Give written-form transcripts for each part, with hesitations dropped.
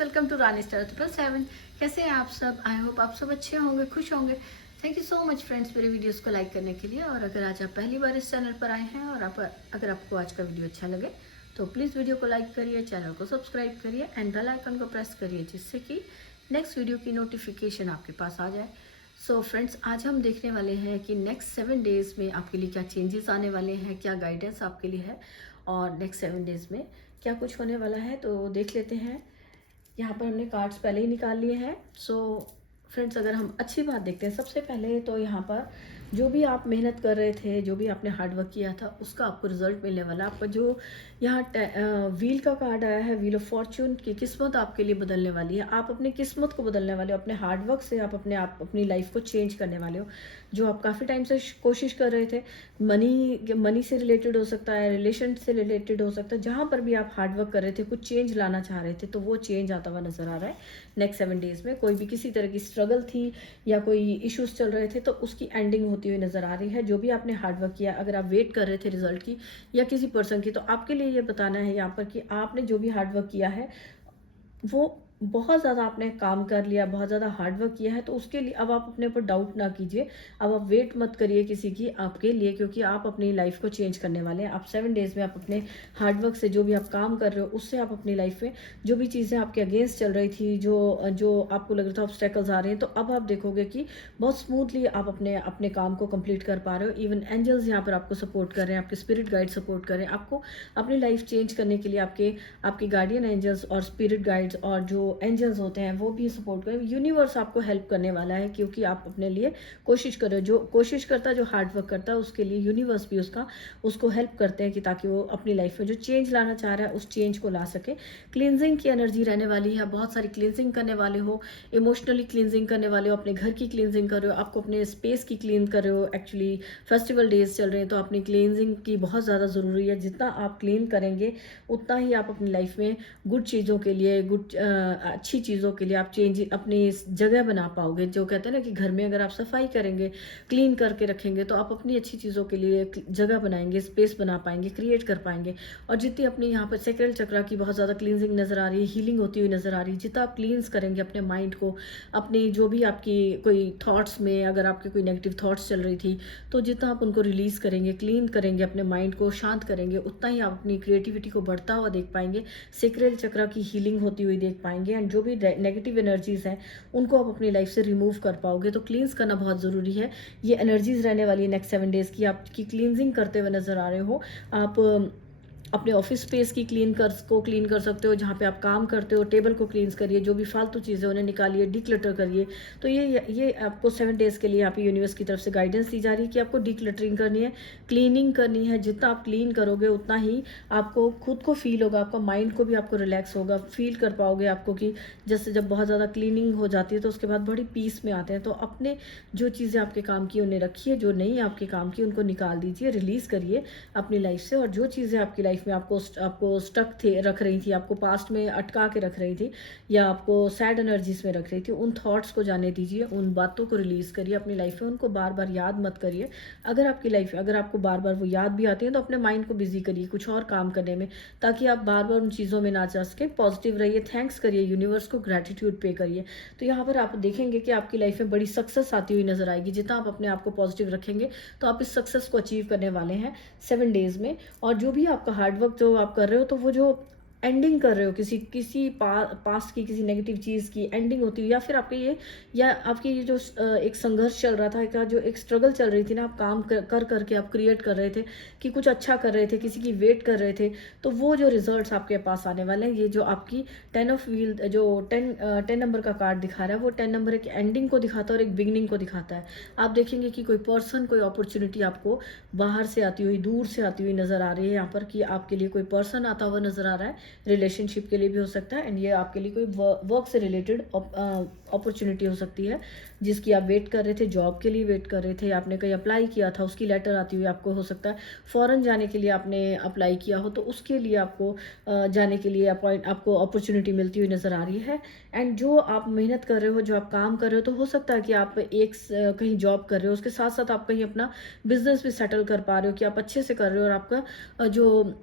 Welcome to Rani star 777। कैसे हैं आप सब? आई होप आप सब अच्छे होंगे, खुश होंगे। Thank you so much friends मेरे वीडियोस को लाइक करने के लिए। और अगर आज आप पहली बार इस चैनल पर आए हैं और अगर आपको आज का वीडियो अच्छा लगे तो प्लीज़ वीडियो को लाइक करिए, चैनल को सब्सक्राइब करिए एंड बेल आइकन को प्रेस करिए, जिससे कि नेक्स्ट वीडियो की नोटिफिकेशन आपके पास आ जाए। सो फ्रेंड्स, आज हम देखने वाले हैं कि नेक्स्ट 7 डेज़ में आपके लिए क्या चेंजेस आने वाले हैं, क्या गाइडेंस आपके लिए है और नेक्स्ट 7 डेज़ में क्या कुछ होने वाला है, तो देख लेते हैं। यहाँ पर हमने कार्ड्स पहले ही निकाल लिए हैं। सो फ्रेंड्स, अगर हम अच्छी बात देखते हैं सबसे पहले तो यहाँ पर जो भी आप मेहनत कर रहे थे, जो भी आपने हार्ड वर्क किया था, उसका आपको रिजल्ट मिलने वाला है। आपका जो यहाँ व्हील का कार्ड आया है, व्हील ऑफ फॉर्च्यून की किस्मत आपके लिए बदलने वाली है। आप अपनी किस्मत को बदलने वाले हो, अपने हार्ड वर्क से आप अपनी लाइफ को चेंज करने वाले हो। जो आप काफ़ी टाइम से कोशिश कर रहे थे, मनी से रिलेटेड हो सकता है, रिलेशन से रिलेटेड हो सकता है, जहाँ पर भी आप हार्ड वर्क कर रहे थे, कुछ चेंज लाना चाह रहे थे, तो वो चेंज आता हुआ नजर आ रहा है नेक्स्ट 7 डेज में। कोई भी किसी तरह की स्ट्रगल थी या कोई इश्यूज चल रहे थे, तो उसकी एंडिंग होती हुई नजर आ रही है। जो भी आपने हार्ड वर्क किया, अगर आप वेट कर रहे थे रिजल्ट की या किसी पर्सन की, तो आपके लिए ये बताना है यहाँ पर कि आपने जो भी हार्ड वर्क किया है वो बहुत ज़्यादा आपने काम कर लिया, बहुत ज़्यादा हार्ड वर्क किया है, तो उसके लिए अब आप अपने ऊपर डाउट ना कीजिए। अब आप वेट मत करिए किसी की आपके लिए, क्योंकि आप अपनी लाइफ को चेंज करने वाले हैं। आप 7 डेज में आप अपने हार्ड वर्क से जो भी आप काम कर रहे हो, उससे आप अपनी लाइफ में जो भी चीज़ें आपके अगेंस्ट चल रही थी, जो जो आपको लग रहा था ऑब्स्टेकल्स आ रहे हैं, तो अब आप देखोगे कि बहुत स्मूथली आप अपने अपने काम को कंप्लीट कर पा रहे हो। इवन एंजल्स यहाँ पर आपको सपोर्ट कर रहे हैं, आपके स्पिरिट गाइड सपोर्ट कर रहे हैं, आपको अपनी लाइफ चेंज करने के लिए आपके गार्डियन एंजल्स और स्पिरिट गाइड्स और जो एंजल्स होते हैं वो भी सपोर्ट करें। यूनिवर्स आपको हेल्प करने वाला है, क्योंकि आप अपने लिए कोशिश करो। जो कोशिश करता है, जो हार्ड वर्क करता है, उसके लिए यूनिवर्स भी उसको हेल्प करते हैं कि ताकि वो अपनी लाइफ में जो चेंज लाना चाह रहा है उस चेंज को ला सके। क्लींजिंग की एनर्जी रहने वाली है, बहुत सारी क्लींजिंग करने वाले हो, इमोशनली क्लींजिंग करने वाले हो, अपने घर की क्लींजिंग कर रहे हो, आपको अपने स्पेस की क्लीन कर रहे हो। एक्चुअली फेस्टिवल डेज चल रहे हैं, तो अपनी क्लींजिंग की बहुत ज़्यादा ज़रूरी है। जितना आप क्लीन करेंगे उतना ही आप अपनी लाइफ में गुड चीज़ों के लिए, अच्छी चीज़ों के लिए आप चेंज अपनी जगह बना पाओगे। जो कहते हैं ना कि घर में अगर आप सफाई करेंगे, क्लीन करके रखेंगे, तो आप अपनी अच्छी चीज़ों के लिए जगह बनाएंगे, स्पेस बना पाएंगे, क्रिएट कर पाएंगे। और जितनी अपनी यहाँ पर सैक्रल चक्रा की बहुत ज़्यादा क्लींजिंग नज़र आ रही है, हीलिंग होती हुई नज़र आ रही है। जितना आप क्लींस करेंगे अपने माइंड को, अपनी जो भी आपकी कोई थॉट्स में अगर आपके कोई नेगेटिव थॉट्स चल रही थी, तो जितना आप उनको रिलीज़ करेंगे, क्लीन करेंगे, अपने माइंड को शांत करेंगे, उतना ही आप अपनी क्रिएटिविटी को बढ़ता हुआ देख पाएंगे, सैक्रल चक्रा की हीलिंग होती हुई देख पाएंगे। एंड जो भी नेगेटिव एनर्जीज हैं उनको आप अपनी लाइफ से रिमूव कर पाओगे। तो क्लींस करना बहुत ज़रूरी है। ये एनर्जीज रहने वाली है नेक्स्ट 7 डेज की, आपकी क्लींजिंग करते हुए नजर आ रहे हो। आप अपने ऑफिस स्पेस की क्लीन कर सकते हो, जहाँ पे आप काम करते हो, टेबल को क्लीन करिए, जो भी फालतू चीज़ें उन्हें निकालिए, डिक्लटर करिए। तो ये आपको 7 डेज़ के लिए यहाँ पे यूनिवर्स की तरफ से गाइडेंस दी जा रही है कि आपको डिक्लटरिंग करनी है, क्लीनिंग करनी है। जितना आप क्लीन करोगे उतना ही आपको खुद को फील होगा, आपका माइंड को भी आपको रिलैक्स होगा, फील कर पाओगे आपको कि जैसे जब बहुत ज़्यादा क्लीनिंग हो जाती है तो उसके बाद बड़ी पीस में आते हैं। तो अपने जो चीज़ें आपके काम की उन्हें रखिए, जो नहीं आपके काम की उनको निकाल दीजिए, रिलीज़ करिए अपनी लाइफ से। और जो चीज़ें आपकी लाइफ में आपको स्टक रख रही थी, आपको पास्ट में अटका के रख रही थी या आपको सैड एनर्जीज में रख रही थी, उन थॉट्स को जाने दीजिए, उन बातों को रिलीज़ करिए अपनी लाइफ में। उनको बार बार याद मत करिए। अगर आपकी लाइफ में अगर आपको बार बार वो याद भी आती है, तो अपने माइंड को बिजी करिए कुछ और काम करने में, ताकि आप बार बार उन चीज़ों में ना जा सके। पॉजिटिव रहिए, थैंक्स करिए यूनिवर्स को, ग्रेटिट्यूड पे करिए। तो यहाँ पर आप देखेंगे कि आपकी लाइफ में बड़ी सक्सेस आती हुई नजर आएगी। जितना आप अपने आप को पॉजिटिव रखेंगे, तो आप इस सक्सेस को अचीव करने वाले हैं 7 डेज में। और जो भी आपका हार्डवर्क जो आप कर रहे हो, तो वो जो एंडिंग कर रहे हो किसी पास्ट की किसी नेगेटिव चीज़ की एंडिंग होती है, या फिर आपके ये जो एक संघर्ष चल रहा था, का जो एक स्ट्रगल चल रही थी ना, आप काम कर करके आप क्रिएट कर रहे थे कि कुछ अच्छा कर रहे थे, किसी की वेट कर rate थे, तो वो जो रिजल्ट्स आपके पास आने वाले हैं, ये जो आपकी 10 ऑफ व्हील जो 10 नंबर का कार्ड दिखा रहा है, वो 10 नंबर एक एंडिंग को दिखाता है और एक बिगनिंग को दिखाता है। आप देखेंगे कि कोई पर्सन, कोई अपॉर्चुनिटी आपको बाहर से आती हुई, दूर से आती हुई नजर आ रही है यहाँ पर, कि आपके लिए कोई पर्सन आता हुआ नजर आ रहा है। रिलेशनशिप के लिए भी हो सकता है, एंड ये आपके लिए कोई वर्क से रिलेटेड अपॉर्चुनिटी हो सकती है, जिसकी आप वेट कर रहे थे, जॉब के लिए वेट कर रहे थे, आपने कहीं अप्लाई किया था, उसकी लेटर आती हुई आपको हो सकता है। फॉरेन जाने के लिए आपने अप्लाई किया हो, तो उसके लिए आपको जाने के लिए आपको अपॉर्चुनिटी मिलती हुई नजर आ रही है। एंड जो आप मेहनत कर रहे हो, जो आप काम कर रहे हो, तो हो सकता है कि आप कहीं जॉब कर रहे हो, उसके साथ साथ आप कहीं अपना बिजनेस भी सेटल कर पा रहे हो, कि आप अच्छे से कर रहे हो, और आपका जो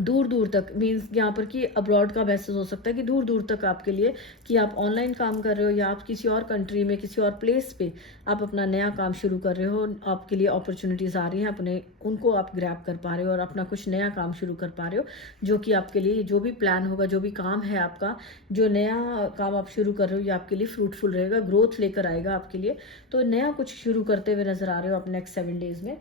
दूर दूर तक मीन्स यहाँ पर कि अब्रॉड का मैसेज हो सकता है कि दूर दूर तक आपके लिए कि आप ऑनलाइन काम कर रहे हो या आप किसी और कंट्री में किसी और प्लेस पे आप अपना नया काम शुरू कर रहे हो, आपके लिए अपॉर्चुनिटीज़ आ रही हैं, अपने उनको आप ग्रैब कर पा रहे हो और अपना कुछ नया काम शुरू कर पा रहे हो, जो कि आपके लिए जो भी प्लान होगा, जो भी काम है आपका, जो नया काम आप शुरू कर रहे हो, ये आपके लिए फ्रूटफुल रहेगा, ग्रोथ लेकर आएगा आपके लिए। तो नया कुछ शुरू करते हुए नजर आ रहे हो आप नेक्स्ट 7 डेज में।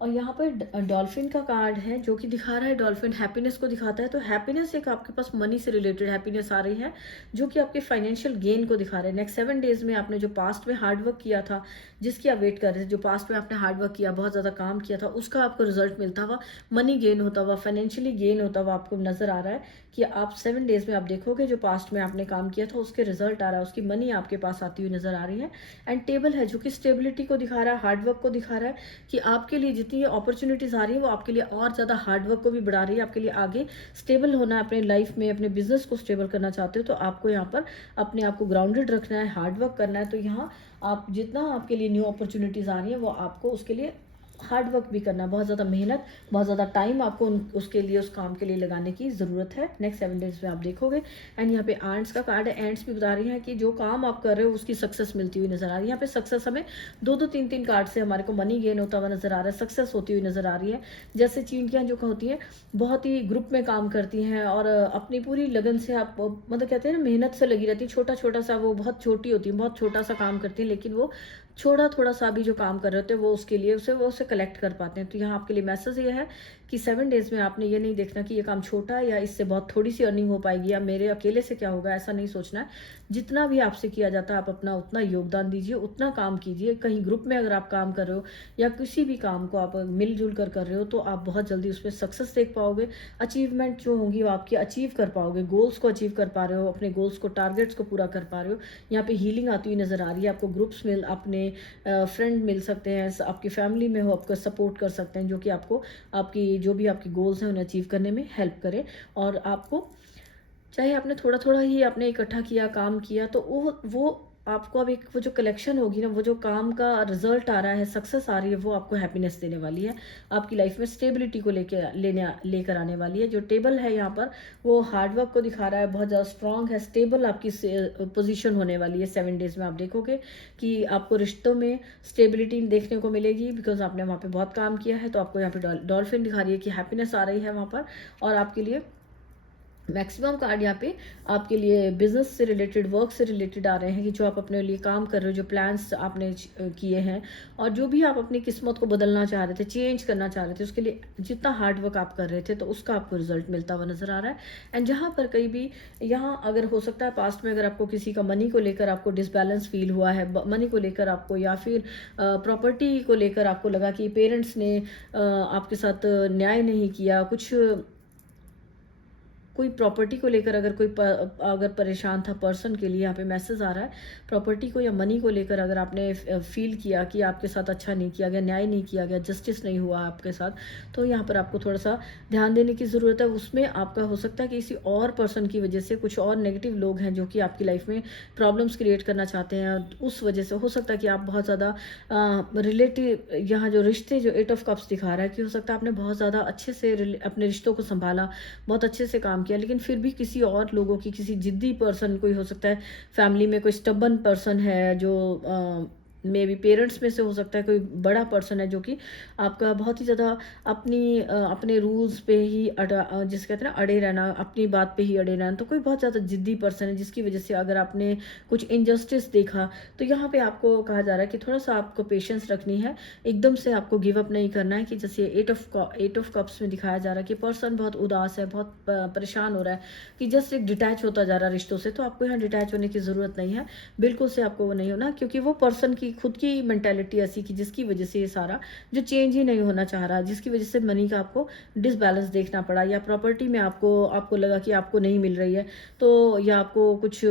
और यहाँ पर डॉल्फिन का कार्ड है जो कि दिखा रहा है, डॉल्फिन हैप्पीनेस को दिखाता है। तो हैप्पीनेस एक आपके पास मनी से रिलेटेड हैप्पीनेस आ रही है जो कि आपके फाइनेंशियल गेन को दिखा रहा है। नेक्स्ट 7 डेज में आपने जो पास्ट में हार्डवर्क किया था, जिसकी आप वेट कर रहे थे, जो पास्ट में आपने हार्डवर्क किया, बहुत ज़्यादा काम किया था, उसका आपको रिजल्ट मिलता हुआ, मनी गेन होता हुआ, फाइनेंशियली गेन होता हुआ आपको नजर आ रहा है कि आप 7 डेज में आप देखोगे जो पास्ट में आपने काम किया था उसके रिजल्ट आ रहा है, उसकी मनी आपके पास आती हुई नजर आ रही है। एंड टेबल है जो कि स्टेबिलिटी को दिखा रहा है, हार्डवर्क को दिखा रहा है कि आपके लिए जितनी अपॉर्चुनिटीज आ रही है वो आपके लिए और ज़्यादा हार्डवर्क को भी बढ़ा रही है। आपके लिए आगे स्टेबल होना है अपने लाइफ में, अपने बिजनेस को स्टेबल करना चाहते हो तो आपको यहाँ पर अपने आप को ग्राउंडेड रखना है, हार्डवर्क करना है। तो यहाँ आप जितना आपके लिए न्यू अपॉर्चुनिटीज़ आ रही है वो आपको उसके लिए हार्ड वर्क भी करना है, बहुत ज़्यादा मेहनत, बहुत ज़्यादा टाइम आपको उसके लिए, उस काम के लिए लगाने की ज़रूरत है। नेक्स्ट 7 डेज में आप देखोगे। एंड यहाँ पे एंड्स का कार्ड है, एंड्स भी बता रही हैं कि जो काम आप कर रहे हो उसकी सक्सेस मिलती हुई नजर आ रही है। यहाँ पे सक्सेस हमें 2-2 3-3 कार्ड से हमारे को मनी गेन होता हुआ नजर आ रहा है, सक्सेस होती हुई नजर आ रही है। जैसे चींटियाँ जो होती हैं बहुत ही ग्रुप में काम करती हैं और अपनी पूरी लगन से आप मतलब कहते हैं ना, मेहनत से लगी रहती है। छोटा छोटा सा, वो बहुत छोटी होती है, बहुत छोटा सा काम करती है, लेकिन वो छोटा थोड़ा सा भी जो काम कर रहे होते हैं वो उसके लिए उसे कलेक्ट कर पाते हैं। तो यहाँ आपके लिए मैसेज ये है कि 7 डेज में आपने ये नहीं देखना कि ये काम छोटा है या इससे बहुत थोड़ी सी अर्निंग हो पाएगी या मेरे अकेले से क्या होगा, ऐसा नहीं सोचना है। जितना भी आपसे किया जाता है आप अपना उतना योगदान दीजिए, उतना काम कीजिए। कहीं ग्रुप में अगर आप काम कर रहे हो या किसी भी काम को आप मिलजुल कर रहे हो तो आप बहुत जल्दी उसमें सक्सेस देख पाओगे, अचीवमेंट जो होंगी वो आपकी अचीव कर पाओगे, गोल्स को अचीव कर पा रहे हो, अपने गोल्स को, टारगेट्स को पूरा कर पा रहे हो। यहाँ पे हीलिंग आती हुई नजर आ रही है आपको, ग्रुप्स में अपने फ्रेंड मिल सकते हैं, आपकी फैमिली में हो आपको सपोर्ट कर सकते हैं, जो कि आपको आपकी जो भी आपकी गोल्स हैं उन्हें अचीव करने में हेल्प करें। और आपको चाहे आपने थोड़ा थोड़ा ही आपने इकट्ठा किया, काम किया, तो वो आपको अब एक वो जो कलेक्शन होगी ना, वो जो काम का रिजल्ट आ रहा है, सक्सेस आ रही है, वो आपको हैप्पीनेस देने वाली है, आपकी लाइफ में स्टेबिलिटी को लेकर आने वाली है। जो टेबल है यहाँ पर वो हार्डवर्क को दिखा रहा है, बहुत ज़्यादा स्ट्रांग है, स्टेबल आपकी पोजीशन होने वाली है। 7 डेज में आप देखोगे कि आपको रिश्तों में स्टेबिलिटी देखने को मिलेगी, बिकॉज आपने वहाँ पे बहुत काम किया है। तो आपको यहाँ पे डॉल्फिन दिखा रही है कि हैप्पीनेस आ रही है वहाँ पर। और आपके लिए मैक्सिमम कार्ड यहाँ पे आपके लिए बिजनेस से रिलेटेड, वर्क से रिलेटेड आ रहे हैं कि जो आप अपने लिए काम कर रहे हो, जो प्लान्स आपने किए हैं और जो भी आप अपनी किस्मत को बदलना चाह रहे थे, चेंज करना चाह रहे थे, उसके लिए जितना हार्ड वर्क आप कर रहे थे तो उसका आपको रिजल्ट मिलता हुआ नजर आ रहा है। एंड जहाँ पर कहीं भी यहाँ अगर हो सकता है पास्ट में अगर आपको किसी का मनी को लेकर आपको डिसबैलेंस फील हुआ है, मनी को लेकर आपको, या फिर प्रॉपर्टी को लेकर आपको लगा कि पेरेंट्स ने आपके साथ न्याय नहीं किया, कुछ कोई प्रॉपर्टी को लेकर अगर अगर परेशान था पर्सन के लिए, यहाँ पे मैसेज आ रहा है प्रॉपर्टी को या मनी को लेकर अगर आपने फील किया कि आपके साथ अच्छा नहीं किया गया, न्याय नहीं किया गया, जस्टिस नहीं हुआ आपके साथ, तो यहाँ पर आपको थोड़ा सा ध्यान देने की ज़रूरत है। उसमें आपका हो सकता है कि किसी और पर्सन की वजह से कुछ और नेगेटिव लोग हैं जो कि आपकी लाइफ में प्रॉब्लम्स क्रिएट करना चाहते हैं, उस वजह से हो सकता है कि आप बहुत ज़्यादा रिलेटिव, यहाँ जो रिश्ते, जो 8 ऑफ कप्स दिखा रहा है कि हो सकता है आपने बहुत ज़्यादा अच्छे से अपने रिश्तों को संभाला, बहुत अच्छे से काम किया, लेकिन फिर भी किसी और लोगों की, किसी जिद्दी पर्सन, कोई हो सकता है फैमिली में कोई स्टबन पर्सन है जो मे बी पेरेंट्स में से हो सकता है कोई बड़ा पर्सन है जो कि आपका बहुत ही ज़्यादा अपने रूल्स पे ही जिस कहते हैं ना अड़े रहना, अपनी बात पे ही अड़े रहना। तो कोई बहुत ज़्यादा जिद्दी पर्सन है जिसकी वजह से अगर आपने कुछ इनजस्टिस देखा तो यहाँ पे आपको कहा जा रहा है कि थोड़ा सा आपको पेशेंस रखनी है, एकदम से आपको गिव अप नहीं करना है। कि जैसे 8 ऑफ कप्स में दिखाया जा रहा है कि पर्सन बहुत उदास है, बहुत परेशान हो रहा है, कि जस्ट एक डिटैच होता जा रहा है रिश्तों से। तो आपको यहाँ डिटैच होने की ज़रूरत नहीं है, बिल्कुल से आपको वो नहीं होना, क्योंकि वो पर्सन की खुद की मेंटालिटी ऐसी कि जिसकी वजह से ये सारा जो चेंज ही नहीं होना चाह रहा, जिसकी वजह से मनी का आपको डिसबैलेंस देखना पड़ा, या प्रॉपर्टी में आपको लगा कि आपको नहीं मिल रही है, तो या आपको कुछ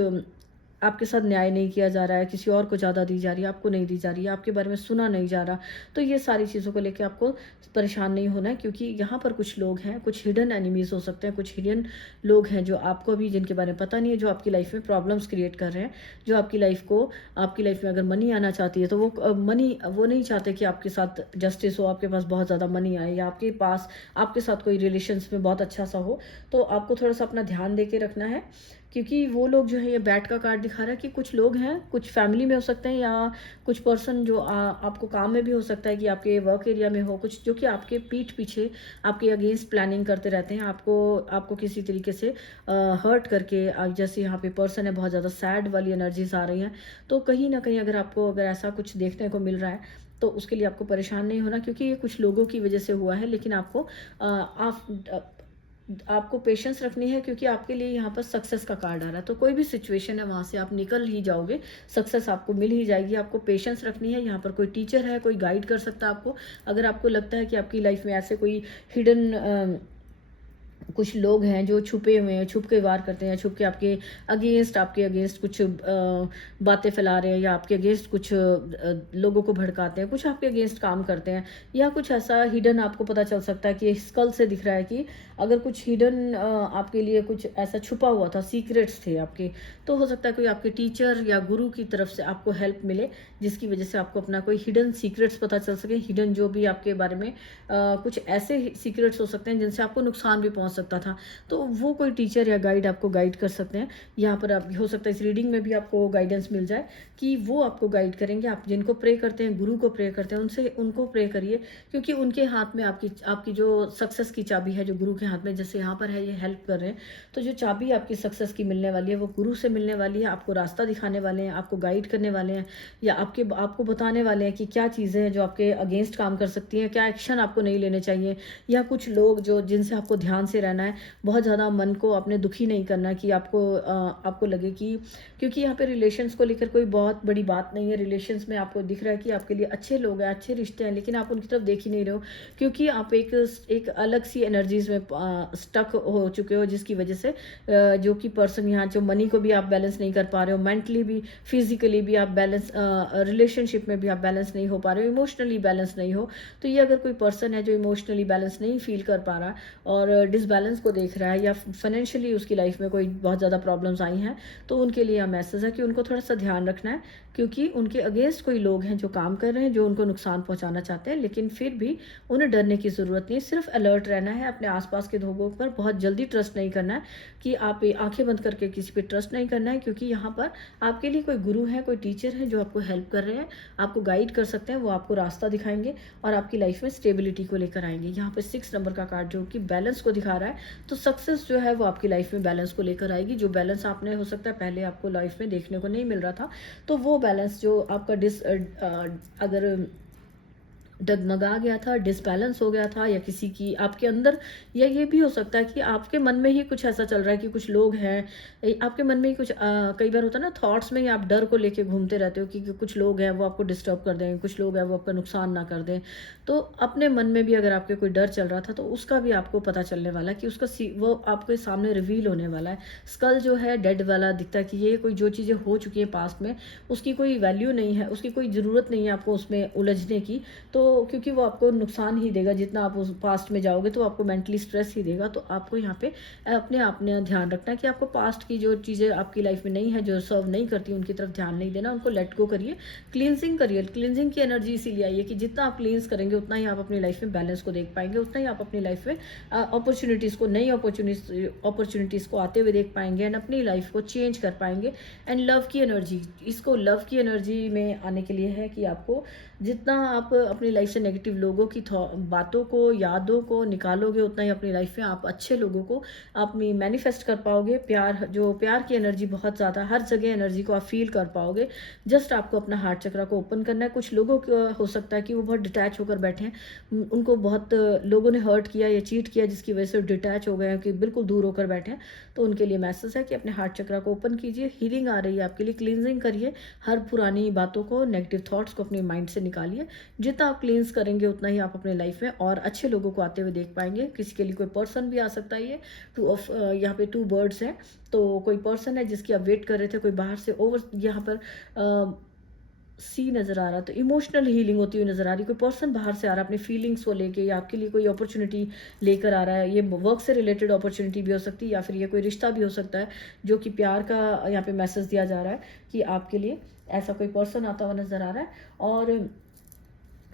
आपके साथ न्याय नहीं किया जा रहा है, किसी और को ज़्यादा दी जा रही है, आपको नहीं दी जा रही है, आपके बारे में सुना नहीं जा रहा। तो ये सारी चीज़ों को लेके आपको परेशान नहीं होना है, क्योंकि यहाँ पर कुछ लोग हैं, कुछ हिडन एनिमीज़ हो सकते हैं, कुछ हिडन लोग हैं जो आपको अभी जिनके बारे में पता नहीं है, जो आपकी लाइफ में प्रॉब्लम्स क्रिएट कर रहे हैं, जो आपकी लाइफ में अगर मनी आना चाहती है तो वो मनी वो नहीं चाहते कि आपके साथ जस्टिस हो, आपके पास बहुत ज़्यादा मनी आए, या आपके पास आपके साथ कोई रिलेशंस में बहुत अच्छा सा हो। तो आपको थोड़ा सा अपना ध्यान दे के रखना है, क्योंकि वो लोग जो है, ये बैट का कार्ड दिखा रहा है कि कुछ लोग हैं, कुछ फैमिली में हो सकते हैं, या कुछ पर्सन जो आपको काम में भी हो सकता है कि आपके वर्क एरिया में हो, कुछ जो कि आपके पीठ पीछे आपके अगेंस्ट प्लानिंग करते रहते हैं, आपको आपको किसी तरीके से हर्ट करके। जैसे यहाँ पे पर्सन है, बहुत ज़्यादा सैड वाली एनर्जीज आ रही हैं। तो कहीं ना कहीं अगर ऐसा कुछ देखने को मिल रहा है, तो उसके लिए आपको परेशान नहीं होना, क्योंकि ये कुछ लोगों की वजह से हुआ है। लेकिन आपको पेशेंस रखनी है, क्योंकि आपके लिए यहाँ पर सक्सेस का कार्ड आ रहा है। तो कोई भी सिचुएशन है, वहाँ से आप निकल ही जाओगे, सक्सेस आपको मिल ही जाएगी। आपको पेशेंस रखनी है। यहाँ पर कोई टीचर है, कोई गाइड कर सकता है आपको। अगर आपको लगता है कि आपकी लाइफ में ऐसे कोई हिडन कुछ लोग हैं जो छुपे हुए हैं, छुप के वार करते हैं, छुप के आपके अगेंस्ट कुछ बातें फैला रहे हैं, या आपके अगेंस्ट कुछ लोगों को भड़काते हैं, कुछ आपके अगेंस्ट काम करते हैं, या कुछ ऐसा हिडन आपको पता चल सकता है कि स्कल से दिख रहा है कि अगर कुछ हिडन आपके लिए कुछ ऐसा छुपा हुआ था, सीक्रेट्स थे आपके, तो हो सकता है कोई आपके टीचर या गुरु की तरफ से आपको हेल्प मिले, जिसकी वजह से आपको अपना कोई हिडन सीक्रेट्स पता चल सके। हिडन जो भी आपके बारे में कुछ ऐसे सीक्रेट्स हो सकते हैं जिनसे आपको नुकसान भी पहुंच सकता था, तो वो कोई टीचर या गाइड आपको गाइड कर सकते हैं। यहाँ पर आप हो सकता है इस रीडिंग में भी आपको गाइडेंस मिल जाए कि वो आपको गाइड करेंगे। आप जिनको प्रे करते हैं, गुरु को प्रे करते हैं, उनको प्रे करिए, क्योंकि उनके हाथ में आपकी जो सक्सेस की चाबी है, जो गुरु के हाथ में, जैसे यहाँ पर है, ये हेल्प कर रहे हैं, तो जो चाबी आपकी सक्सेस की मिलने वाली है वो गुरु से मिलने वाली है। आपको रास्ता दिखाने वाले हैं, आपको गाइड करने वाले हैं, या आपको बताने वाले हैं कि क्या चीज़ें हैं जो आपके अगेंस्ट काम कर सकती हैं, क्या एक्शन आपको नहीं लेने चाहिए, या कुछ लोग जो जिनसे आपको ध्यान से रहना है, बहुत ज़्यादा मन को अपने दुखी नहीं करना कि आपको लगे कि, क्योंकि यहाँ पे रिलेशंस को लेकर कोई बहुत बड़ी बात नहीं है। रिलेशंस में आपको दिख रहा है कि आपके लिए अच्छे लोग हैं, अच्छे रिश्ते हैं, लेकिन आप उनकी तरफ देख ही नहीं रहे हो, क्योंकि आप एक अलग सी एनर्जीज में स्टक हो चुके हो, जिसकी वजह से जो कि पर्सन यहाँ जो मनी को भी आप बैलेंस नहीं कर पा रहे हो, मेंटली भी, फिजिकली भी आप बैलेंस, रिलेशनशिप में भी आप बैलेंस नहीं हो पा रहे हो, इमोशनली बैलेंस नहीं हो। तो ये अगर कोई पर्सन है जो इमोशनली बैलेंस नहीं फील कर पा रहा और डिसबैलेंस को देख रहा है, या फाइनेंशियली उसकी लाइफ में कोई बहुत ज़्यादा प्रॉब्लम्स आई हैं, तो उनके लिए यह मैसेज है कि उनको थोड़ा सा ध्यान रखना है, क्योंकि उनके अगेंस्ट कोई लोग हैं जो काम कर रहे हैं, जो उनको नुकसान पहुंचाना चाहते हैं। लेकिन फिर भी उन्हें डरने की ज़रूरत नहीं, सिर्फ अलर्ट रहना है। अपने आसपास के लोगों पर बहुत जल्दी ट्रस्ट नहीं करना है, कि आप आंखें बंद करके किसी पे ट्रस्ट नहीं करना है, क्योंकि यहाँ पर आपके लिए कोई गुरु है, कोई टीचर है जो आपको हेल्प कर रहे हैं, आपको गाइड कर सकते हैं, वो आपको रास्ता दिखाएंगे और आपकी लाइफ में स्टेबिलिटी को लेकर आएंगे। यहाँ पे 6 नंबर का कार्ड जो कि बैलेंस को दिखा रहा है, तो सक्सेस जो है वो आपकी लाइफ में बैलेंस को लेकर आएगी। जो बैलेंस आपने हो सकता है पहले आपको लाइफ में देखने को नहीं मिल रहा था, तो वो बैलेंस जो आपका अगर डगमगा गया था, डिसबैलेंस हो गया था, या किसी की आपके अंदर, या ये भी हो सकता है कि आपके मन में ही कुछ ऐसा चल रहा है कि कुछ लोग हैं आपके मन में ही कुछ कई बार होता है ना, थॉट्स में ही आप डर को लेके घूमते रहते हो कि कुछ लोग हैं वो आपको डिस्टर्ब कर दें, कुछ लोग हैं वो आपका नुकसान ना कर दें। तो अपने मन में भी अगर आपके कोई डर चल रहा था, तो उसका भी आपको पता चलने वाला है कि वो आपके सामने रिवील होने वाला है। स्कल जो है डेड वाला दिखता है कि ये कोई जो चीज़ें हो चुकी हैं पास्ट में, उसकी कोई वैल्यू नहीं है, उसकी कोई ज़रूरत नहीं है आपको उसमें उलझने की। तो क्योंकि वो आपको नुकसान ही देगा, जितना आप उस पास्ट में जाओगे तो आपको मेंटली स्ट्रेस ही देगा। तो आपको यहाँ पे अपने आप ने ध्यान रखना है कि आपको पास्ट की जो चीज़ें आपकी लाइफ में नहीं है, जो सर्व नहीं करती, उनकी तरफ ध्यान नहीं देना, उनको लेट गो करिए, क्लींजिंग करिए। क्लींजिंग की एनर्जी इसीलिए आई है कि जितना आप क्लींस करेंगे उतना ही आप अपनी लाइफ में बैलेंस को देख पाएंगे, उतना ही आप अपनी लाइफ में अपॉर्चुनिटीज़ को, नई अपॉर्चुनिटीज़ को आते हुए देख पाएंगे, एंड अपनी लाइफ को चेंज कर पाएंगे। एंड लव की एनर्जी, इसको लव की एनर्जी में आने के लिए है कि आपको जितना आप अपनी लाइफ से नेगेटिव लोगों की बातों को, यादों को निकालोगे, उतना ही अपनी लाइफ में आप अच्छे लोगों को आप मैनिफेस्ट कर पाओगे। प्यार की एनर्जी बहुत ज़्यादा, हर जगह एनर्जी को आप फील कर पाओगे। जस्ट आपको अपना हार्ट चक्रा को ओपन करना है। कुछ लोगों को हो सकता है कि वो बहुत डिटैच होकर बैठे हैं, उनको बहुत लोगों ने हर्ट किया या चीट किया, जिसकी वजह से डिटैच हो गए हैं, कि बिल्कुल दूर होकर बैठे हैं। तो उनके लिए मैसेज है कि अपने हार्ट चक्रा को ओपन कीजिए, हीलिंग आ रही है आपके लिए, क्लींजिंग करिए, हर पुरानी बातों को, नेगेटिव थॉट्स को अपने माइंड से निकालिए। जितना आप क्लींस करेंगे उतना ही आप अपने लाइफ में और अच्छे लोगों को आते हुए देख पाएंगे। किसी के लिए कोई पर्सन भी आ सकता है। ये यहाँ पे 2 बर्ड्स हैं, तो कोई पर्सन है जिसकी आप वेट कर रहे थे, कोई बाहर से ओवर यहाँ पर सी नज़र आ रहा, तो इमोशनल हीलिंग होती हुई नज़र आ रही। कोई पर्सन बाहर से आ रहा है अपनी फीलिंग्स को लेके, या आपके लिए कोई अपॉर्चुनिटी लेकर आ रहा है। ये वर्क से रिलेटेड अपॉर्चुनिटी भी हो सकती है, या फिर ये कोई रिश्ता भी हो सकता है जो कि प्यार का यहाँ पे मैसेज दिया जा रहा है कि आपके लिए ऐसा कोई पर्सन आता हुआ नज़र आ रहा है। और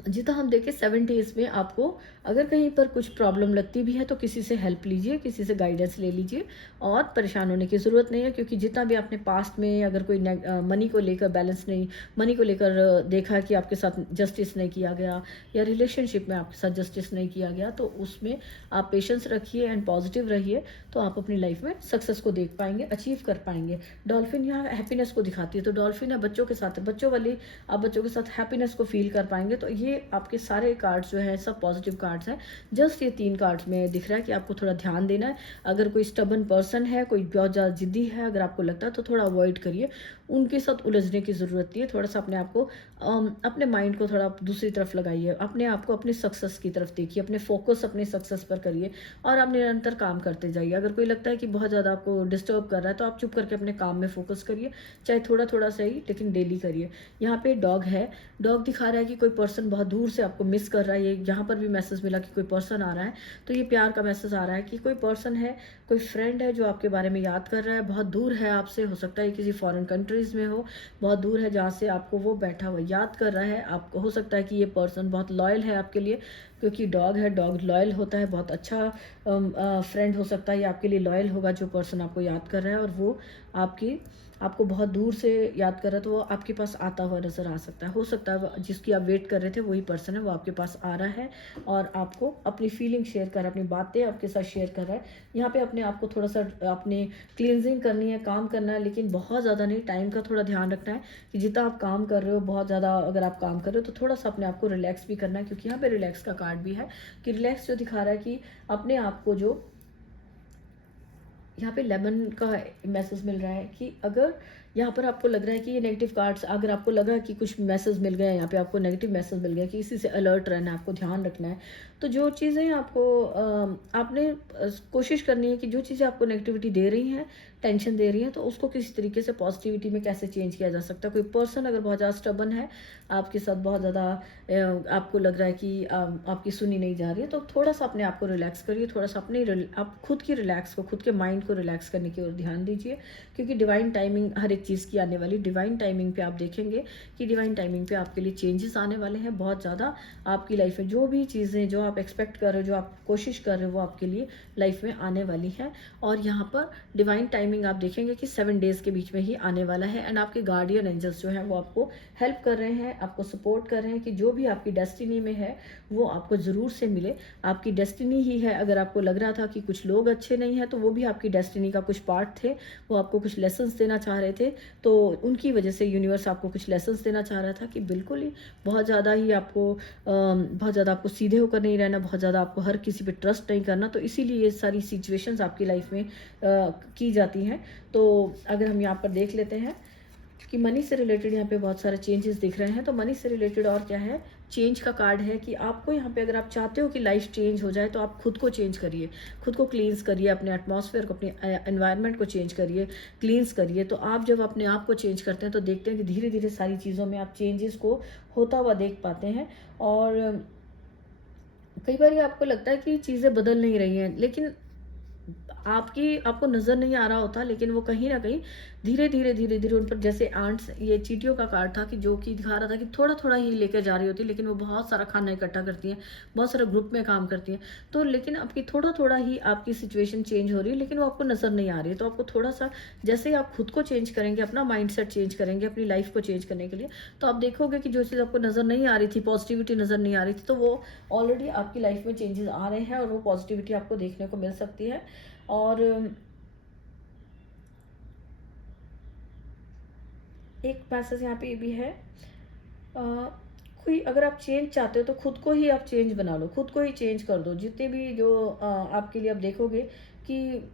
जितना हम देखें 7 डेज में आपको अगर कहीं पर कुछ प्रॉब्लम लगती भी है तो किसी से हेल्प लीजिए, किसी से गाइडेंस ले लीजिए और परेशान होने की ज़रूरत नहीं है। क्योंकि जितना भी आपने पास्ट में अगर कोई मनी को लेकर बैलेंस नहीं, मनी को लेकर देखा कि आपके साथ जस्टिस नहीं किया गया या रिलेशनशिप में आपके साथ जस्टिस नहीं किया गया, तो उसमें आप पेशेंस रखिए एंड पॉजिटिव रहिए, तो आप अपनी लाइफ में सक्सेस को देख पाएंगे, अचीव कर पाएंगे। डॉल्फिन यहाँ हैप्पीनेस को दिखाती है, तो डॉल्फिन है बच्चों के साथ, बच्चों वाली आप बच्चों के साथ हैप्पीनेस को फील कर पाएंगे। तो ये आपके सारे कार्ड्स जो है सब पॉजिटिव कार्ड्स हैं। जस्ट ये 3 कार्ड्स में दिख रहा है कि आपको थोड़ा ध्यान देना है। अगर कोई स्टबन पर्सन है, कोई बहुत ज़्यादा जिद्दी है, अगर आपको लगता है तो थोड़ा अवॉइड करिए, उनके साथ उलझने की ज़रूरत नहीं है। थोड़ा सा अपने आप को अपने माइंड को थोड़ा दूसरी तरफ लगाइए, अपने आप को अपनी सक्सेस की तरफ देखिए, अपने फोकस अपने सक्सेस पर करिए और आप निरंतर काम करते जाइए। अगर कोई लगता है कि बहुत ज़्यादा आपको डिस्टर्ब कर रहा है तो आप चुप करके अपने काम में फोकस करिए, चाहे थोड़ा थोड़ा सही लेकिन डेली करिए। यहाँ पे डॉग है, डॉग दिखा रहा है कि कोई पर्सन बहुत दूर से आपको मिस कर रहा है। ये यहाँ पर भी मैसेज मिला कि कोई पर्सन आ रहा है, तो ये प्यार का मैसेज आ रहा है कि कोई पर्सन है, कोई फ्रेंड है जो आपके बारे में याद कर रहा है, बहुत दूर है आपसे, हो सकता है किसी फॉरेन कंट्रीज़ में हो, बहुत दूर है जहाँ से आपको वो बैठा हुआ याद कर रहा है। आपको हो सकता है कि ये पर्सन बहुत लॉयल है आपके लिए, क्योंकि डॉग है, डॉग लॉयल होता है, बहुत अच्छा फ्रेंड हो सकता है, ये आपके लिए लॉयल होगा जो पर्सन आपको याद कर रहा है। और वो आपको बहुत दूर से याद कर रहा है, तो वो आपके पास आता हुआ नज़र आ सकता है। हो सकता है जिसकी आप वेट कर रहे थे वही पर्सन है, वो आपके पास आ रहा है और आपको अपनी फीलिंग शेयर कर रहा है, अपनी बातें आपके साथ शेयर कर रहा है। यहाँ पे अपने आप को थोड़ा सा अपने क्लींजिंग करनी है, काम करना है, लेकिन बहुत ज़्यादा नहीं, टाइम का थोड़ा ध्यान रखना है कि जितना आप काम कर रहे हो, बहुत ज़्यादा अगर आप काम कर रहे हो तो थोड़ा सा अपने आप को रिलैक्स भी करना है। क्योंकि यहाँ पे रिलैक्स का कार्ड भी है कि रिलैक्स जो दिखा रहा है कि अपने आप को जो यहाँ पे लेमन का मैसेज मिल रहा है कि अगर यहाँ पर आपको लग रहा है कि ये नेगेटिव कार्ड्स, अगर आपको लगा कि कुछ मैसेज मिल गया, यहाँ पे आपको नेगेटिव मैसेज मिल गया कि इसी से अलर्ट रहना है, आपको ध्यान रखना है, तो जो चीज़ें आपको आपने कोशिश करनी है कि जो चीज़ें आपको नेगेटिविटी दे रही हैं, टेंशन दे रही हैं, तो उसको किसी तरीके से पॉजिटिविटी में कैसे चेंज किया जा सकता है। कोई पर्सन अगर बहुत ज़्यादा स्टबन है आपके साथ, बहुत ज़्यादा आपको लग रहा है कि आपकी सुनी नहीं जा रही है, तो थोड़ा सा अपने आप को रिलैक्स करिए, थोड़ा सा आप खुद की रिलैक्स को, खुद के माइंड को रिलैक्स करने की ओर ध्यान दीजिए। क्योंकि डिवाइन टाइमिंग हर एक चीज़ की आने वाली, डिवाइन टाइमिंग पे आप देखेंगे कि डिवाइन टाइमिंग पे आपके लिए चेंजेस आने वाले हैं बहुत ज़्यादा। आपकी लाइफ में जो भी चीज़ें जो आप एक्सपेक्ट कर रहे हो, जो आप कोशिश कर रहे हो, वो आपके लिए लाइफ में आने वाली है। और यहाँ पर डिवाइन टाइमिंग आप देखेंगे कि 7 डेज़ के बीच में ही आने वाला है। एंड आपके गार्डियन एंजल्स जो हैं वो आपको हेल्प कर रहे हैं, आपको सपोर्ट कर रहे हैं कि जो भी आपकी डेस्टिनी में है वो आपको ज़रूर से मिले। आपकी डेस्टिनी ही है। अगर आपको लग रहा था कि कुछ लोग अच्छे नहीं हैं, तो वो भी आपकी डेस्टिनी का कुछ पार्ट थे, वो आपको कुछ लेसन्स देना चाह रहे थे, तो उनकी वजह से यूनिवर्स आपको कुछ लेसन्स देना चाह रहा था कि बिल्कुल ही बहुत ज़्यादा आपको सीधे होकर नहीं रहना, बहुत ज़्यादा आपको हर किसी पे ट्रस्ट नहीं करना। तो इसीलिए ये सारी सिचुएशंस आपकी लाइफ में की जाती हैं। तो अगर हम यहाँ पर देख लेते हैं कि मनी से रिलेटेड यहाँ पे बहुत सारे चेंजेस दिख रहे हैं, तो मनी से रिलेटेड और क्या है, चेंज का कार्ड है कि आपको यहाँ पे अगर आप चाहते हो कि लाइफ चेंज हो जाए तो आप खुद को चेंज करिए, खुद को क्लींस करिए, अपने एटमॉस्फेयर को, अपने एनवायरनमेंट को चेंज करिए, क्लींस करिए। तो आप जब अपने आप को चेंज करते हैं तो देखते हैं कि धीरे धीरे सारी चीज़ों में आप चेंजेस को होता हुआ देख पाते हैं। और कई बार आपको लगता है कि चीज़ें बदल नहीं रही हैं, लेकिन आपको नज़र नहीं आ रहा होता, लेकिन वो कहीं ना कहीं धीरे धीरे उन पर, जैसे आंट्स, ये चींटियों का कार्ड था कि जो कि दिखा रहा था कि थोड़ा थोड़ा ही लेकर जा रही होती है, लेकिन वो बहुत सारा खाना इकट्ठा करती हैं, बहुत सारे ग्रुप में काम करती हैं। तो लेकिन आपकी थोड़ा थोड़ा ही आपकी सिचुएशन चेंज हो रही है, लेकिन वो आपको नज़र नहीं आ रही है। तो आपको थोड़ा सा, जैसे ही आप खुद को चेंज करेंगे, अपना माइंडसेट चेंज करेंगे अपनी लाइफ को चेंज करने के लिए, तो आप देखोगे कि जो चीज़ आपको नज़र नहीं आ रही थी, पॉजिटिविटी नज़र नहीं आ रही थी, तो वो ऑलरेडी आपकी लाइफ में चेंजेस आ रहे हैं और वो पॉजिटिविटी आपको देखने को मिल सकती है। और एक मैसेज यहाँ पे ये भी है, कोई अगर आप चेंज चाहते हो तो खुद को ही आप चेंज बना लो, खुद को ही चेंज कर दो। जितने भी जो आपके लिए आप देखोगे कि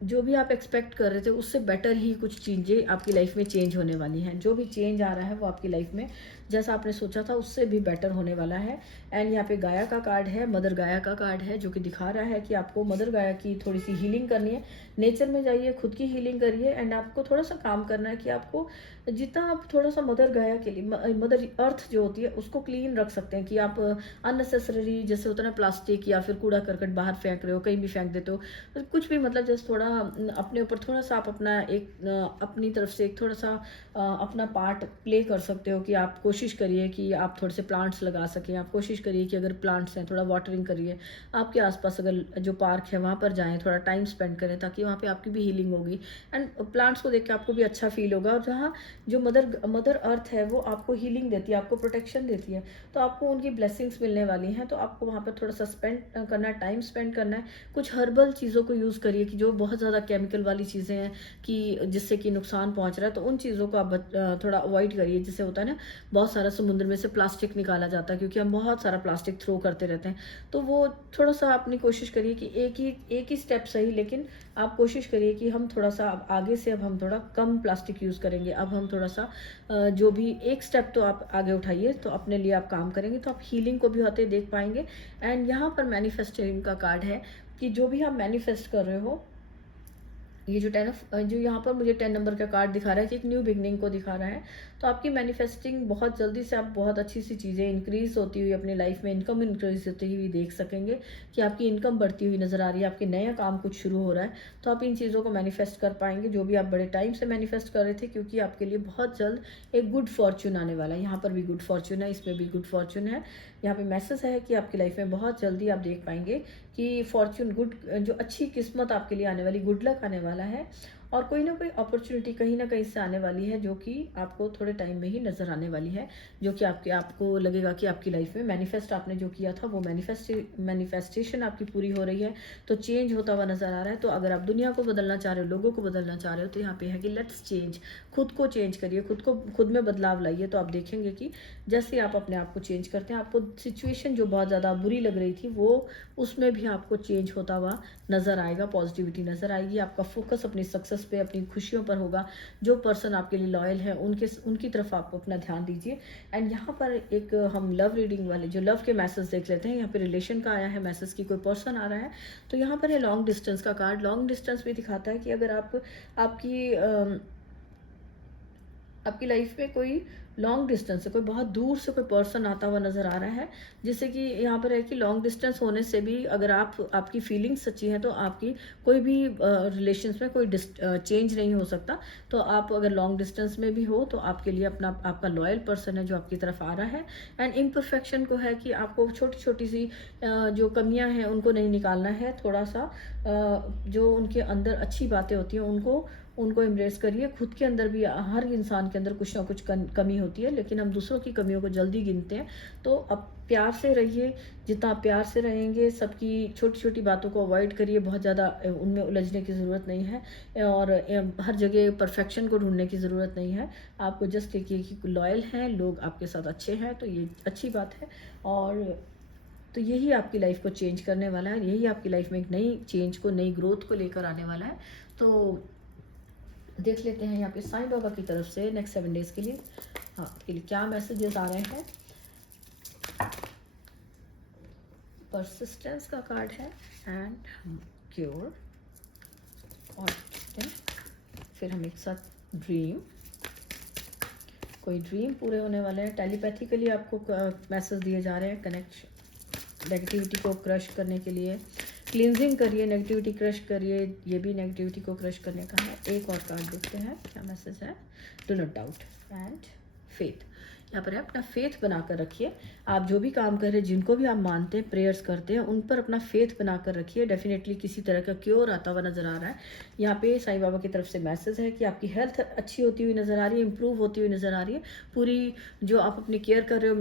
जो भी आप एक्सपेक्ट कर रहे थे उससे बेटर ही कुछ चीज़ें आपकी लाइफ में चेंज होने वाली हैं। जो भी चेंज आ रहा है वो आपकी लाइफ में जैसा आपने सोचा था उससे भी बेटर होने वाला है। एंड यहाँ पे गाया का कार्ड है, मदर गाया का कार्ड है, जो कि दिखा रहा है कि आपको मदर गाया की थोड़ी सी हीलिंग करनी है। नेचर में जाइए, खुद की हीलिंग करिए एंड आपको थोड़ा सा काम करना है कि आपको जितना आप थोड़ा सा मदर गाया के लिए, मदर अर्थ जो होती है उसको क्लीन रख सकते हैं। कि आप अननेसेसरी जैसे होता है ना प्लास्टिक या फिर कूड़ा करकट बाहर फेंक रहे हो, कहीं भी फेंक देते हो, तो कुछ भी मतलब जैसे थोड़ा अपने ऊपर थोड़ा सा आप अपना अपनी तरफ से एक थोड़ा सा अपना पार्ट प्ले कर सकते हो। कि आप कोशिश करिए कि आप थोड़े से प्लांट्स लगा सकें। आप कोशिश करिए कि अगर प्लांट्स हैं थोड़ा वाटरिंग करिए। आपके आसपास अगर जो पार्क है वहाँ पर जाएं, थोड़ा टाइम स्पेंड करें ताकि वहाँ पे आपकी भी हीलिंग होगी एंड प्लांट्स को देख के आपको भी अच्छा फील होगा। और जहाँ जो मदर अर्थ है वो आपको हीलिंग देती है, आपको प्रोटेक्शन देती है, तो आपको उनकी ब्लेसिंग्स मिलने वाली हैं। तो आपको वहाँ पर थोड़ा सा स्पेंड करना है, टाइम स्पेंड करना है। कुछ हर्बल चीज़ों को यूज़ करिए कि जो बहुत ज़्यादा केमिकल वाली चीज़ें हैं कि जिससे कि नुकसान पहुँच रहा है, तो उन चीज़ों को आप थोड़ा अवॉइड करिए। जिससे होता है ना बहुत सारा समुद्र में से प्लास्टिक निकाला जाता है क्योंकि हम बहुत सारा प्लास्टिक थ्रो करते रहते हैं। तो वो थोड़ा सा अपनी कोशिश करिए कि एक ही स्टेप सही, लेकिन आप कोशिश करिए कि हम थोड़ा सा अब आगे से अब हम थोड़ा कम प्लास्टिक यूज़ करेंगे। अब हम थोड़ा सा जो भी एक स्टेप तो आप आगे उठाइए, तो अपने लिए आप काम करेंगे तो आप हीलिंग को भी होते देख पाएंगे। एंड यहाँ पर मैनिफेस्टिंग का कार्ड है कि जो भी आप मैनिफेस्ट कर रहे हो, ये जो जो यहाँ पर मुझे 10 नंबर का कार्ड दिखा रहा है कि एक न्यू बिगनिंग को दिखा रहा है। तो आपकी मैनिफेस्टिंग बहुत जल्दी से आप बहुत अच्छी सी चीज़ें इंक्रीज होती हुई अपनी लाइफ में इनकम इंक्रीज होती हुई देख सकेंगे। कि आपकी इनकम बढ़ती हुई नज़र आ रही है, आपके नया काम कुछ शुरू हो रहा है, तो आप इन चीज़ों को मैनिफेस्ट कर पाएंगे जो भी आप बड़े टाइम से मैनिफेस्ट कर रहे थे। क्योंकि आपके लिए बहुत जल्द एक गुड फॉर्चून आने वाला है। यहाँ पर भी गुड फॉर्चून है, इसमें भी गुड फॉर्चून है। यहाँ पे मैसेज है कि आपकी लाइफ में बहुत जल्दी आप देख पाएंगे कि फॉर्चून गुड, जो अच्छी किस्मत आपके लिए आने वाली, गुड लक आने वाला है। और कोई ना कोई अपॉर्चुनिटी कहीं ना कहीं से आने वाली है जो कि आपको थोड़े टाइम में ही नज़र आने वाली है। जो कि आपको लगेगा कि आपकी लाइफ में मैनिफेस्ट आपने जो किया था वो मैनिफेस्टेशन आपकी पूरी हो रही है। तो चेंज होता हुआ नज़र आ रहा है। तो अगर आप दुनिया को बदलना चाह रहे हो, लोगों को बदलना चाह रहे हो, तो यहाँ पे है कि लेट्स चेंज। खुद को चेंज करिए, खुद में बदलाव लाइए। तो आप देखेंगे कि जैसे आप अपने आप को चेंज करते हैं, आपको सिचुएशन जो बहुत ज़्यादा बुरी लग रही थी वो उसमें भी आपको चेंज होता हुआ नज़र आएगा, पॉजिटिविटी नज़र आएगी। आपका फोकस अपनी सक्सेस पे, अपनी खुशियों पर होगा। जो पर्सन आपके लिए लॉयल है उनकी तरफ आप अपना ध्यान दीजिए। एंड यहाँ पर एक हम लव रीडिंग वाले जो लव के मैसेज देख लेते हैं। यहाँ पे रिलेशन का आया है मैसेज की कोई पर्सन आ रहा है। तो यहाँ पर है लॉन्ग डिस्टेंस का कार्ड। लॉन्ग डिस्टेंस भी दिखाता है कि अगर आपकी लाइफ में कोई लॉन्ग डिस्टेंस से कोई बहुत दूर से कोई पर्सन आता हुआ नज़र आ रहा है। जिससे कि यहाँ पर है कि लॉन्ग डिस्टेंस होने से भी अगर आपकी फीलिंग्स सच्ची हैं तो आपकी कोई भी रिलेशंस में कोई चेंज नहीं हो सकता। तो आप अगर लॉन्ग डिस्टेंस में भी हो तो आपके लिए आपका लॉयल पर्सन है जो आपकी तरफ आ रहा है। एंड इम्परफेक्शन को है कि आपको छोटी छोटी सी जो कमियां हैं उनको नहीं निकालना है। थोड़ा सा जो उनके अंदर अच्छी बातें होती हैं उनको एम्ब्रेस करिए। खुद के अंदर भी हर इंसान के अंदर कुछ ना कुछ कमी होती है, लेकिन हम दूसरों की कमियों को जल्दी गिनते हैं। तो अब प्यार से रहिए। जितना आप प्यार से रहेंगे, सबकी छोटी छोटी बातों को अवॉइड करिए। बहुत ज़्यादा उनमें उलझने की ज़रूरत नहीं है और हर जगह परफेक्शन को ढूंढने की ज़रूरत नहीं है। आपको जस्ट देखिए कि लॉयल हैं लोग, आपके साथ अच्छे हैं, तो ये अच्छी बात है। और तो यही आपकी लाइफ को चेंज करने वाला है। यही आपकी लाइफ में एक नई चेंज को, नई ग्रोथ को लेकर आने वाला है। तो देख लेते हैं यहाँ पे साईं बाबा की तरफ से नेक्स्ट 7 डेज के लिए के लिए क्या मैसेजेस आ रहे हैं। परसिस्टेंस का कार्ड है एंड क्योर। और फिर हम एक साथ ड्रीम, कोई ड्रीम पूरे होने वाले हैं। टेलीपैथिकली आपको मैसेज दिए जा रहे हैं नेगेटिविटी को क्रश करने के लिए। क्लींजिंग करिए, नेगेटिविटी क्रश करिए। ये भी नेगेटिविटी को क्रश करने का है। एक और कार्ड देखते हैं क्या मैसेज है। Do not doubt and faith. यहाँ पर है अपना फेथ बनाकर रखिए। आप जो भी काम कर रहे हैं, जिनको भी आप मानते हैं, प्रेयर्स करते हैं, उन पर अपना फेथ बनाकर रखिए। डेफिनेटली किसी तरह का क्योर आता हुआ नज़र आ रहा है। यहाँ पे साईं बाबा की तरफ से मैसेज है कि आपकी हेल्थ अच्छी होती हुई नज़र आ रही है, इंप्रूव होती हुई नज़र आ रही है। पूरी जो आप अपनी केयर कर रहे हो,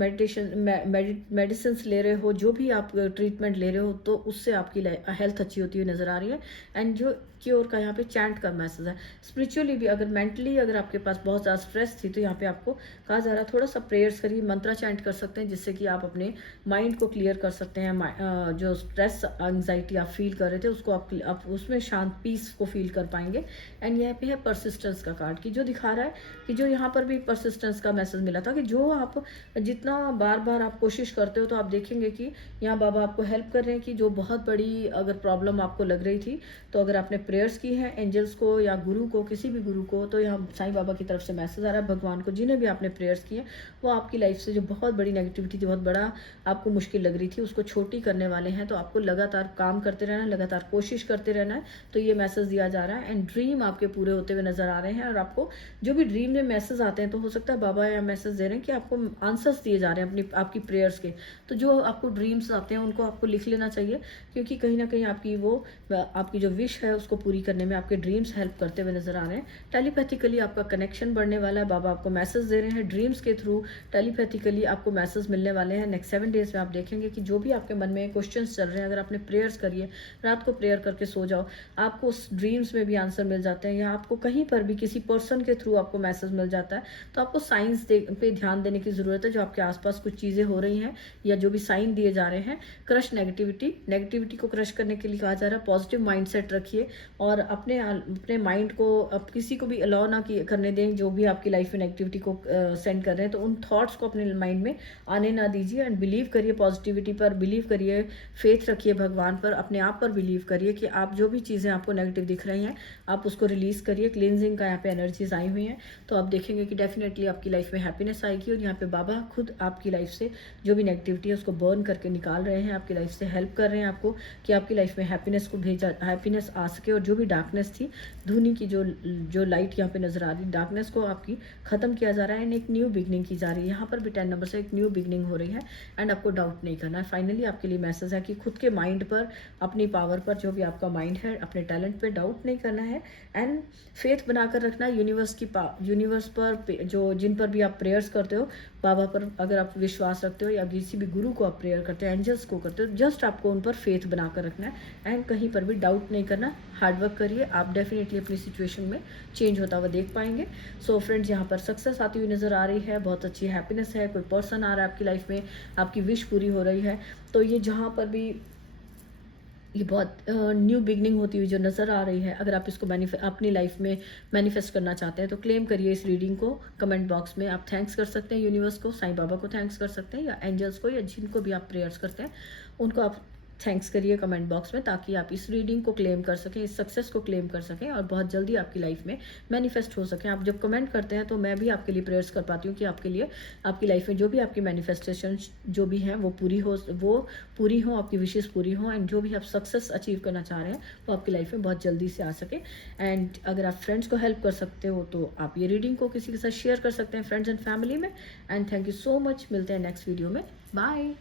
मेडिसिन ले रहे हो, जो भी आप ट्रीटमेंट ले रहे हो, तो उससे आपकी हेल्थ अच्छी होती हुई नज़र आ रही है। एंड जो क्योर का यहाँ पे चैंट का मैसेज है। स्पिरिचुअली भी अगर मेंटली अगर आपके पास बहुत ज़्यादा स्ट्रेस थी तो यहाँ पे आपको कहा जा रहा है थोड़ा सा प्रेयर्स करिए, मंत्रा चैंट कर सकते हैं जिससे कि आप अपने माइंड को क्लियर कर सकते हैं। जो स्ट्रेस एंग्जाइटी आप फील कर रहे थे उसको आप उसमें शांत पीस को फील कर पाएंगे। एंड यहाँ पे है परसिस्टेंस का कार्ड की जो दिखा रहा है कि जो यहाँ पर भी परसिस्टेंस का मैसेज मिला था कि जो आप जितना बार बार आप कोशिश करते हो तो आप देखेंगे कि यहाँ बाबा आपको हेल्प कर रहे हैं कि जो बहुत बड़ी अगर प्रॉब्लम आपको लग रही थी तो अगर आपने प्रेयर्स की हैं एंजल्स को या गुरु को, किसी भी गुरु को, तो यहाँ साईं बाबा की तरफ से मैसेज आ रहा है भगवान को, जिन्हें भी आपने प्रेयर्स किए वो आपकी लाइफ से जो बहुत बड़ी नेगेटिविटी थी, बहुत बड़ा आपको मुश्किल लग रही थी, उसको छोटी करने वाले हैं। तो आपको लगातार काम करते रहना है, लगातार कोशिश करते रहना है। तो ये मैसेज दिया जा रहा है एंड ड्रीम आपके पूरे होते हुए नजर आ रहे हैं। और आपको जो भी ड्रीम में मैसेज आते हैं तो हो सकता है बाबा या मैसेज दे रहे हैं कि आपको आंसर्स दिए जा रहे हैं अपनी आपकी प्रेयर्स के। तो जो आपको ड्रीम्स आते हैं उनको आपको लिख लेना चाहिए क्योंकि कहीं ना कहीं आपकी जो विश है उसको पूरी करने में आपके ड्रीम्स हेल्प करते हुए नजर आ रहे हैं। टेलीपैथिकली आपका कनेक्शन बढ़ने वाला है, बाबा आपको मैसेज दे रहे हैं ड्रीम्स के थ्रू, टेलीपैथिकली आपको मैसेज मिलने वाले हैं। नेक्स्ट 7 डेज में आप देखेंगे कि जो भी आपके मन में क्वेश्चंस चल रहे हैं, अगर आपने प्रेयर्स करिए, रात को प्रेयर करके सो जाओ, आपको उस ड्रीम्स में भी आंसर मिल जाते हैं या आपको कहीं पर भी किसी पर्सन के थ्रू आपको मैसेज मिल जाता है। तो आपको साइंस पे ध्यान देने की जरूरत है। जो आपके आसपास कुछ चीजें हो रही हैं या जो भी साइन दिए जा रहे हैं, क्रश नेगेटिविटी को क्रश करने के लिए कहा जा रहा है पॉजिटिव माइंडसेट रखिए और अपने माइंड को अब किसी को भी अलाउ ना करने दें जो भी आपकी लाइफ में नेगेटिविटी को सेंड कर रहे हैं। तो उन थॉट्स को अपने माइंड में आने ना दीजिए एंड बिलीव करिए पॉजिटिविटी पर, बिलीव करिए, फेथ रखिए भगवान पर, अपने आप पर बिलीव करिए कि आप जो भी चीज़ें आपको नेगेटिव दिख रही हैं आप उसको रिलीज करिए। क्लींजिंग का यहाँ पे एनर्जीज आई हुई हैं तो आप देखेंगे कि डेफिनेटली आपकी लाइफ में हैप्पीनेस आएगी। और यहाँ पे बाबा खुद आपकी लाइफ से जो भी नेगेटिविटी है उसको बर्न करके निकाल रहे हैं, आपकी लाइफ से हेल्प कर रहे हैं आपको कि आपकी लाइफ में हैप्पीनेस आ सके और जो भी डार्कनेस थी, धुनी की जो लाइट यहाँ पे नजर आ रही, डार्कनेस को आपकी खत्म किया जा रहा है एंड एक न्यू बिगनिंग की जा रही है। यहाँ पर भी 10 नंबर से एक न्यू बिगनिंग हो रही है एंड आपको डाउट नहीं करना है। फाइनली आपके लिए मैसेज है कि खुद के माइंड पर, अपनी पावर पर, जो भी आपका माइंड है, अपने टैलेंट पे डाउट नहीं करना है एंड फेथ बनाकर रखना है यूनिवर्स पर, जो जिन पर भी आप प्रेयर्स करते हो, बाबा पर अगर आप विश्वास रखते हो या किसी भी गुरु को आप प्रेयर करते हो, एंजल्स को करते हो, जस्ट आपको उन पर फेथ बनाकर रखना है एंड कहीं पर भी डाउट नहीं करना। हार्डवर्क करिए, आप डेफिनेटली अपनी सिचुएशन में चेंज होता हुआ देख पाएंगे। सो फ्रेंड्स, यहाँ पर सक्सेस आती हुई नजर आ रही है, बहुत अच्छी हैप्पीनेस है, कोई पर्सन आ रहा है आपकी लाइफ में, आपकी विश पूरी हो रही है। तो ये जहाँ पर भी ये बहुत न्यू बिगनिंग होती हुई जो नज़र आ रही है, अगर आप इसको अपनी लाइफ में मैनिफेस्ट करना चाहते हैं तो क्लेम करिए इस रीडिंग को। कमेंट बॉक्स में आप थैंक्स कर सकते हैं यूनिवर्स को, साईं बाबा को थैंक्स कर सकते हैं या एंजल्स को, या जिनको भी आप प्रेयर्स करते हैं उनको आप थैंक्स करिए कमेंट बॉक्स में, ताकि आप इस रीडिंग को क्लेम कर सकें, इस सक्सेस को क्लेम कर सकें और बहुत जल्दी आपकी लाइफ में मैनिफेस्ट हो सकें। आप जब कमेंट करते हैं तो मैं भी आपके लिए प्रेयर्स कर पाती हूँ कि आपके लिए आपकी लाइफ में जो भी आपकी मैनिफेस्टेशन जो भी हैं वो पूरी हो, आपकी विशेष पूरी हो एंड जो भी आप सक्सेस अचीव करना चाह रहे हैं वो आपकी लाइफ में बहुत जल्दी से आ सके। एंड अगर आप फ्रेंड्स को हेल्प कर सकते हो तो आप ये रीडिंग को किसी के साथ शेयर कर सकते हैं, फ्रेंड्स एंड फैमिली में। And thank you so much, मिलते हैं नेक्स्ट वीडियो में, बाय।